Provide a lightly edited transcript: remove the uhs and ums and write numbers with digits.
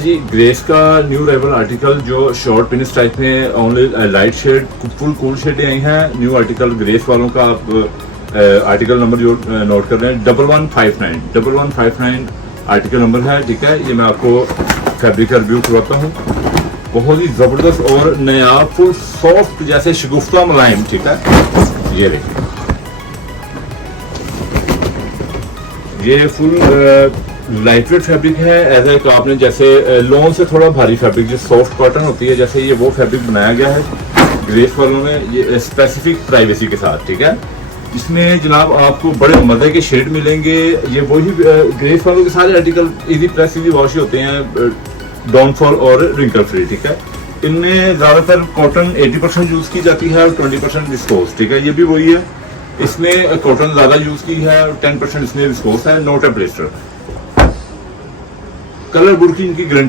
जी Grace का new arrival article जो short pin stripe में only light shade full cool शेडें आई हैं। न्यू आर्टिकल ग्रेस वालों का आप आर्टिकल नंबर जो नोट कर रहे हैं 1159 आर्टिकल नंबर है। ठीक है, ये मैं आपको फैब्रिक का रिव्यू करवाता हूँ। बहुत ही ज़बरदस्त और नया फुल सॉफ्ट जैसे शगुफ्ता मुलायम। ठीक है, ये देखिए ये फुल लाइट वेट फैब्रिक है। एज ए आपने जैसे लॉन से थोड़ा भारी फैब्रिक जो सॉफ्ट कॉटन होती है, जैसे ये वो फैब्रिक बनाया गया है ग्रेस वालों ने, ये स्पेसिफिक प्राइवेसी के साथ। ठीक है, इसमें जनाब आपको बड़े मजे के शेड मिलेंगे। ये वही ग्रेस वालों के सारे article easy press easy wash होते हैं, डाउनफॉल और रिंकल फ्री। ठीक है, इनमें ज़्यादातर कॉटन 80% यूज़ की जाती है और 20% विस्कोस। ठीक है, ये भी वही है, इसमें कॉटन ज़्यादा यूज़ की है और 10% इसमें विस्कोस है। नो टेम्परेचर कलर बुर की इनकी गारंटी